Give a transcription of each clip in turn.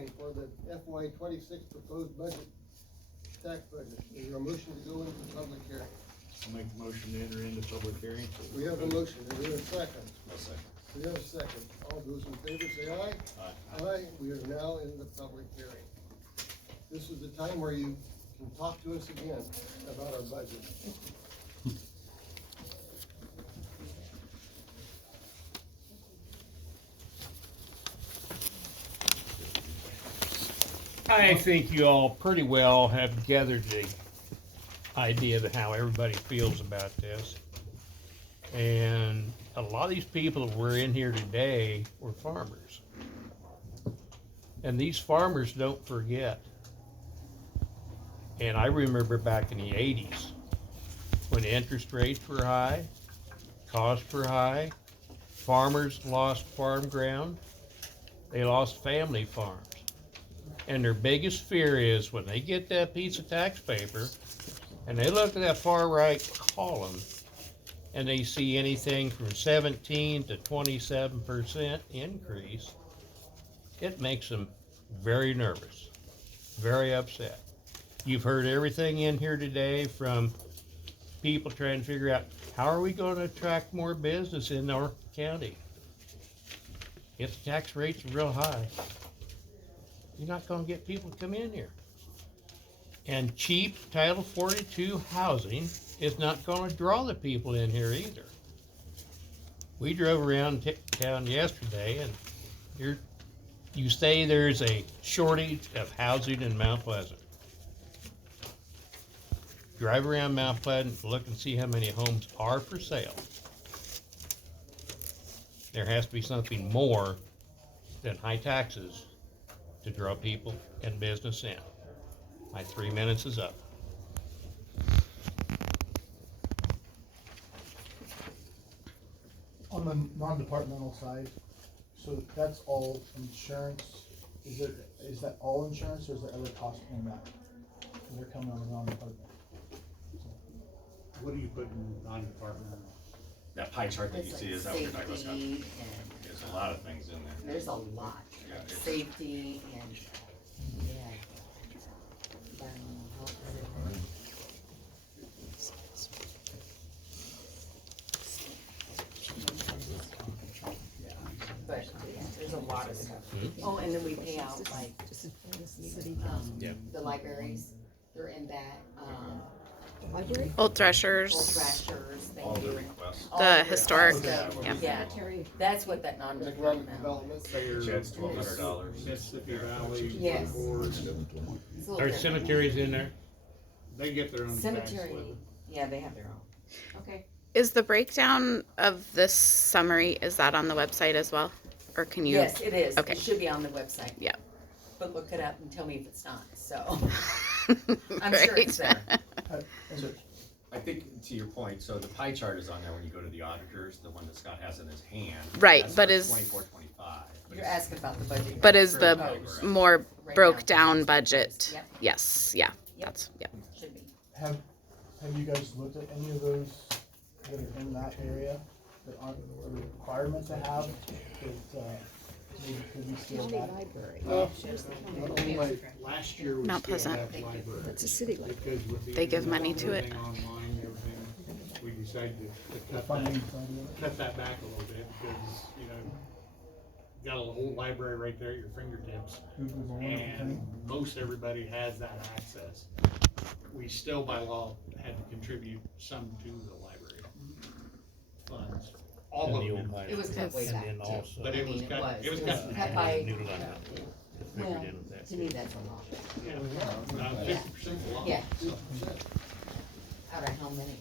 hearing for the FY26 proposed budget, tax budget. Is there a motion to go into public hearing? I'll make a motion to enter into public hearing. We have a motion, is there a second? I'll second. We have a second. All those in favor say aye. Aye. Aye, we are now in the public hearing. This is the time where you can talk to us again about our budget. I think you all pretty well have gathered the idea of how everybody feels about this. And a lot of these people that were in here today were farmers. And these farmers don't forget. And I remember back in the 80s when interest rates were high, costs were high, farmers lost farm ground, they lost family farms. And their biggest fear is when they get that piece of tax paper and they look at that far right column and they see anything from 17 to 27% increase, it makes them very nervous, very upset. You've heard everything in here today from people trying to figure out how are we going to attract more business in our county? If the tax rates are real high, you're not going to get people to come in here. And cheap Title 42 housing is not going to draw the people in here either. We drove around town yesterday and you say there's a shortage of housing in Mount Pleasant. Drive around Mount Pleasant, look and see how many homes are for sale. There has to be something more than high taxes to draw people and business in. My 3 minutes is up. On the non-departmental side, so that's all insurance, is that all insurance or is there other costs in that? They're coming on the non-department. What do you put in non-departmental? That pie chart that you see, is that what you're talking about, Scott? Safety There's a lot of things in there. and there's a lot, Yeah, it's- safety and, yeah. Environmental health, everything. But, yeah, there's a lot of stuff. Oh, and then we pay out like, the libraries, they're in that, Library? Old Threshers, old thrashers, All thank the you. requests. All the the historic, stuff. yeah. Yeah, that's what that Economic non-departmental. development. Fair, Shed's $1,200. Mississippi Valley. Yes. Board, It's a little Are different. cemeteries in there? They get their own tax Cemetery, levy. yeah, they have their own. Okay. Is the breakdown of this summary, is that on the website as well? Or can you? Yes, it is. Okay. It should be on the website. Yeah. But look it up and tell me if it's not, so. I'm sure it's there. So, I think to your point, so the pie chart is on there when you go to the auditors, the one that Scott has in his hand. Right, That's but for is- 24, 25. But You're it's- asking about the budget. But is the Proposed. more Right broke now. down budget? Yep. Yes, yeah, Yep. that's, yep. Should be. Have you guys looked at any of those that are in that area that aren't a requirement to have, that, maybe could be scaled County back? library. Well, There's the county not library. only Last year we Mount still Pleasant. have library. That's a city library. Because with the They give money to it. everything online and everything, we decided to The cut funding that, side of it? cut that back a little bit because, you know, you got a whole library right there at your fingertips. Google's a wonderful And thing. most everybody has that access. We still by law had to contribute some to the library funds, all of them. It was cut way And back then too. also- But I it was mean, cut, it was It cut. was cut by, Noodle on that. well, Figured in with that. to me, that's a lot. Yeah, 50% a lot. Yeah. Out of how many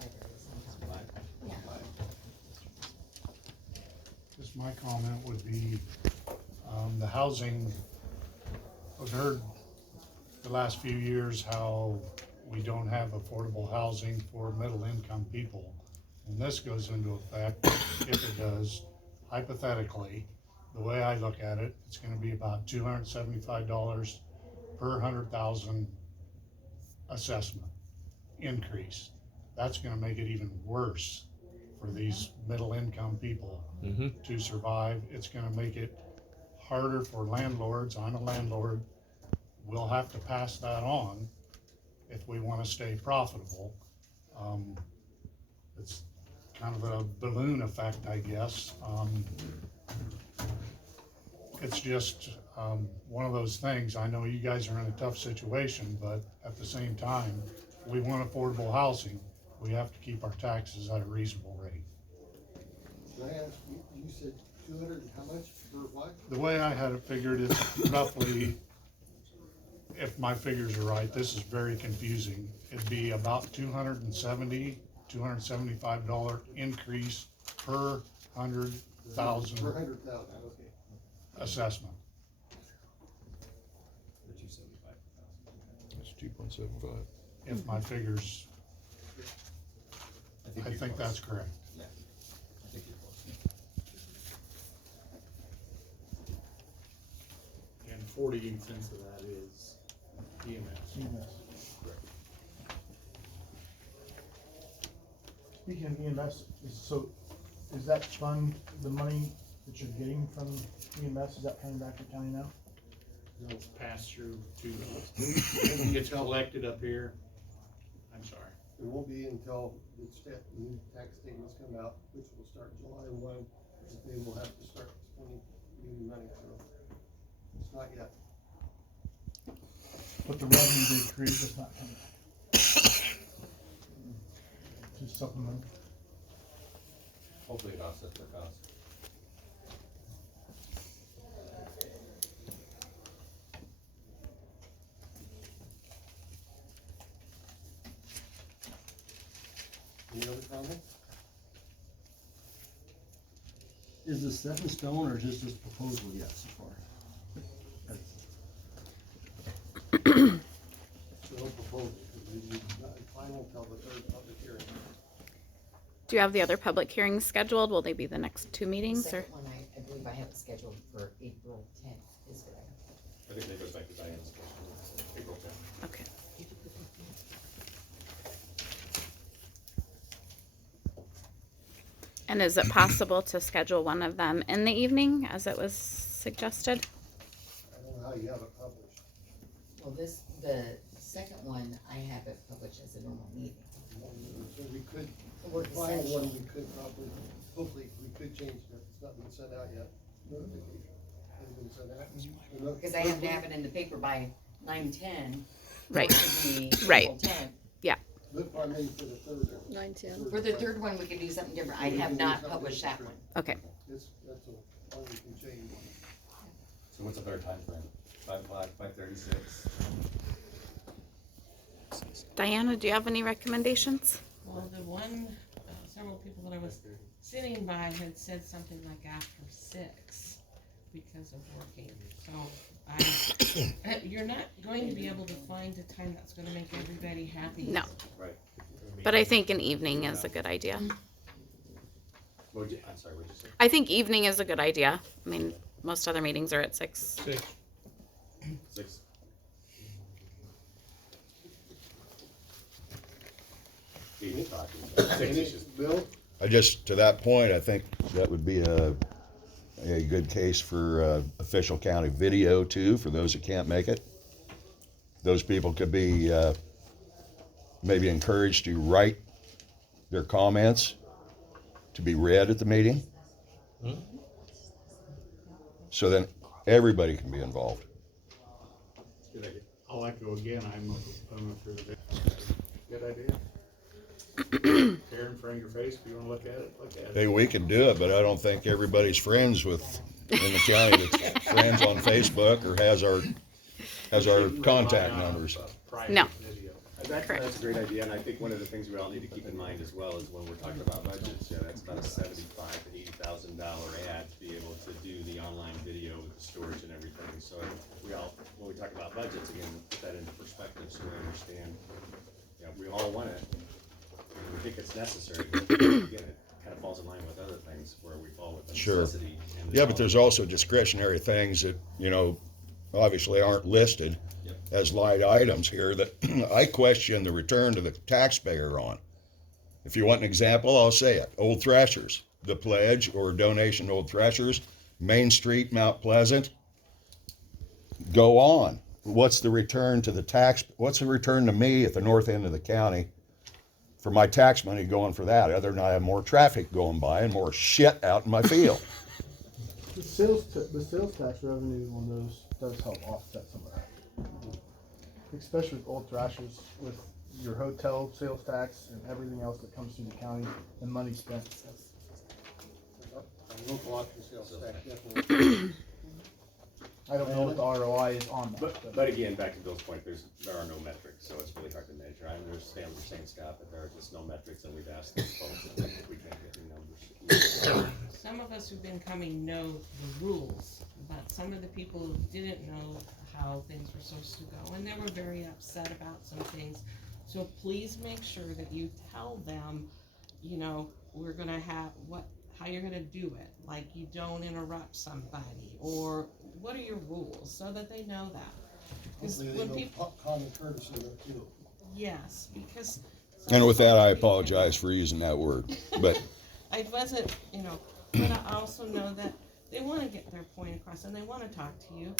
libraries in town? Yeah. Just my comment would be, the housing, I've heard the last few years how we don't have affordable housing for middle income people. And this goes into effect, if it does, hypothetically, the way I look at it, it's gonna be about $275 per 100,000 assessment increase. That's gonna make it even worse for these middle income people Mhm. to survive. It's gonna make it harder for landlords. I'm a landlord. We'll have to pass that on if we wanna stay profitable. It's kind of a balloon effect, I guess. It's just, one of those things. I know you guys are in a tough situation, but at the same time, we want affordable housing. We have to keep our taxes at a reasonable rate. Can I ask, you said 200, how much for what? The way I had it figured is roughly, if my figures are right, this is very confusing. It'd be about $275 increase per 100,000 Per 100,000, okay. assessment. That's 2.75. If my figures, I you're think close. that's correct. Yeah, I think you're close. And 48 cents of that is EMS. EMS. Speaking of EMS, is that fund, the money that you're getting from EMS, is that coming back to county now? It's passed through to, it gets collected up here. I'm sorry. It won't be until the new tax statements come out, which will start July 1, that they will have to start spending new money, so it's not yet. But the revenue decrease is not coming back. To supplement. Hopefully it offsets their costs. Any other comments? Is this set in stone or is this just proposal yet so far? Still proposal, because it's not final until the third public hearing. Do you have the other public hearings scheduled? Will they be the next two meetings or? Second one, I believe I have it scheduled for April 10th, is what I think that goes back to Diana's question, April 10th. Okay. And is it possible to schedule one of them in the evening as it was suggested? I don't know how you have it published. Well, the second one, I have it published as a normal meeting. So we could, The work the final one, session. we could probably, hopefully, we could change it if it's not been sent out yet. Notification hasn't been sent out. Because I have to have it in the paper by 9:10. Right. Right. Right. April 10th. Look, I mean, for the third. 9/10. For the third one, we could do something different. I have not published that one. Okay. That's a one we can change. So what's a better time frame? 5 o'clock, 5:36? Diana, do you have any recommendations? Well, the one, several people that I was sitting by had said something like after 6 because of working. So you're not going to be able to find a time that's gonna make everybody happy. No, Right. but I think an evening is a good idea. I'm sorry, what'd you say? I think evening is a good idea. I mean, most other meetings are at 6. 6? Eight o'clock. 6 is just. Bill? To that point, I think that would be a good case for official county video too, for those that can't make it. Those people could be maybe encouraged to write their comments to be read at the meeting. So then everybody can be involved. Good idea. I'll echo again, I'm a proponent for the, good idea. Tear in front of your face, if you wanna look at it, look at it. Hey, we can do it, but I don't think everybody's friends with, in the county, that's friends on Facebook or has our contact numbers. No. That's a great idea, and I think one of the things we all need to keep in mind as well is when we're talking about budgets, that's about a $75,000 to $80,000 ad to be able to do the online video with the storage and everything. So when we talk about budgets, again, put that into perspective so we understand, we all want it. We think it's necessary, but again, it kind of falls in line with other things where we fall with the Sure. necessity. and Yeah, but there's also discretionary things that, obviously aren't listed Yep. as light items here that I question the return to the taxpayer on. If you want an example, I'll say it. Old Thrashers, the pledge or donation to Old Thrashers Main Street, Mount Pleasant, go on. What's the return to the tax, what's the return to me at the north end of the county for my tax money going for that, other than I have more traffic going by and more shit out in my field? The sales tax revenue on those does help offset some of that. Especially with old thrashers, with your hotel sales tax and everything else that comes through the county and money spent. Local option sales tax, definitely. I don't know what the ROI is on that. But again, back to Bill's point, there are no metrics, so it's really hard to measure. I understand what you're saying, Scott, but there are just no metrics, and we've asked those folks, and we can't get any numbers. Some of us who've been coming know the rules, but some of the people who didn't know how things were supposed to go, and they were very upset about some things. So please make sure that you tell them, you know, we're gonna have how you're gonna do it, like you don't interrupt somebody, or what are your rules, so that they know that. Because Hopefully when they know people, common courtesy there too. yes, because. And with that, I sometimes people- apologize for using that word, but I wasn't, you know, but I also know that they wanna get their point across and they wanna talk to you.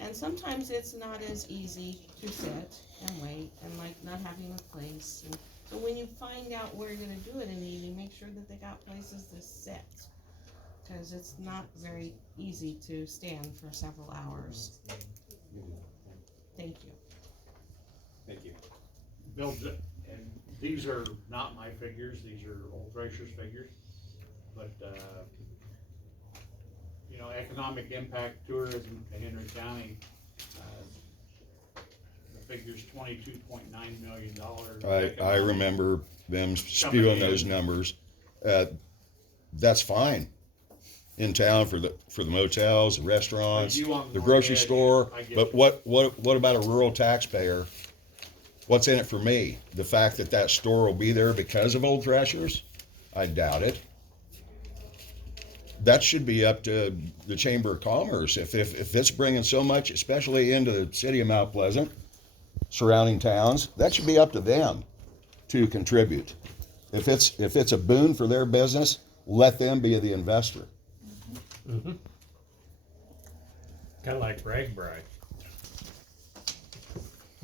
And sometimes it's not as easy to sit and wait and like not having a place. And so when you find out where you're gonna do it in the evening, make sure that they got places to sit. Cause it's not very easy to stand for several hours. Thank you. Thank you. Bill, and these are not my figures, these are Old Thrasher's figures, but, you know, economic impact tourism to Henry County, the figure's $22.9 million. I remember them spewing those numbers. That's fine in town for the motels, the restaurants, Like you on the North grocery Edge, store. I get But it. what about a rural taxpayer? What's in it for me? The fact that that store will be there because of Old Thrashers? I doubt it. That should be up to the Chamber of Commerce. If it's bringing so much, especially into the city of Mount Pleasant, surrounding towns, that should be up to them to contribute. If it's a boon for their business, let them be the investor. Mm-hmm. Kinda like RagBri.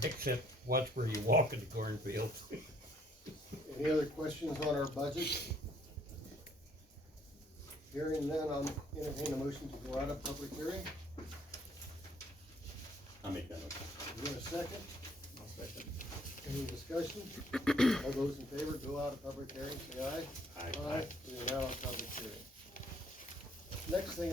Except watch where you walk in the cornfield. Any other questions on our budget? Hearing none, I'll entertain a motion to go out of public hearing. I'll make that motion. Is there a second? Any discussion? All those in favor, go out of public hearing, say aye. Aye. We are now in public hearing. Next thing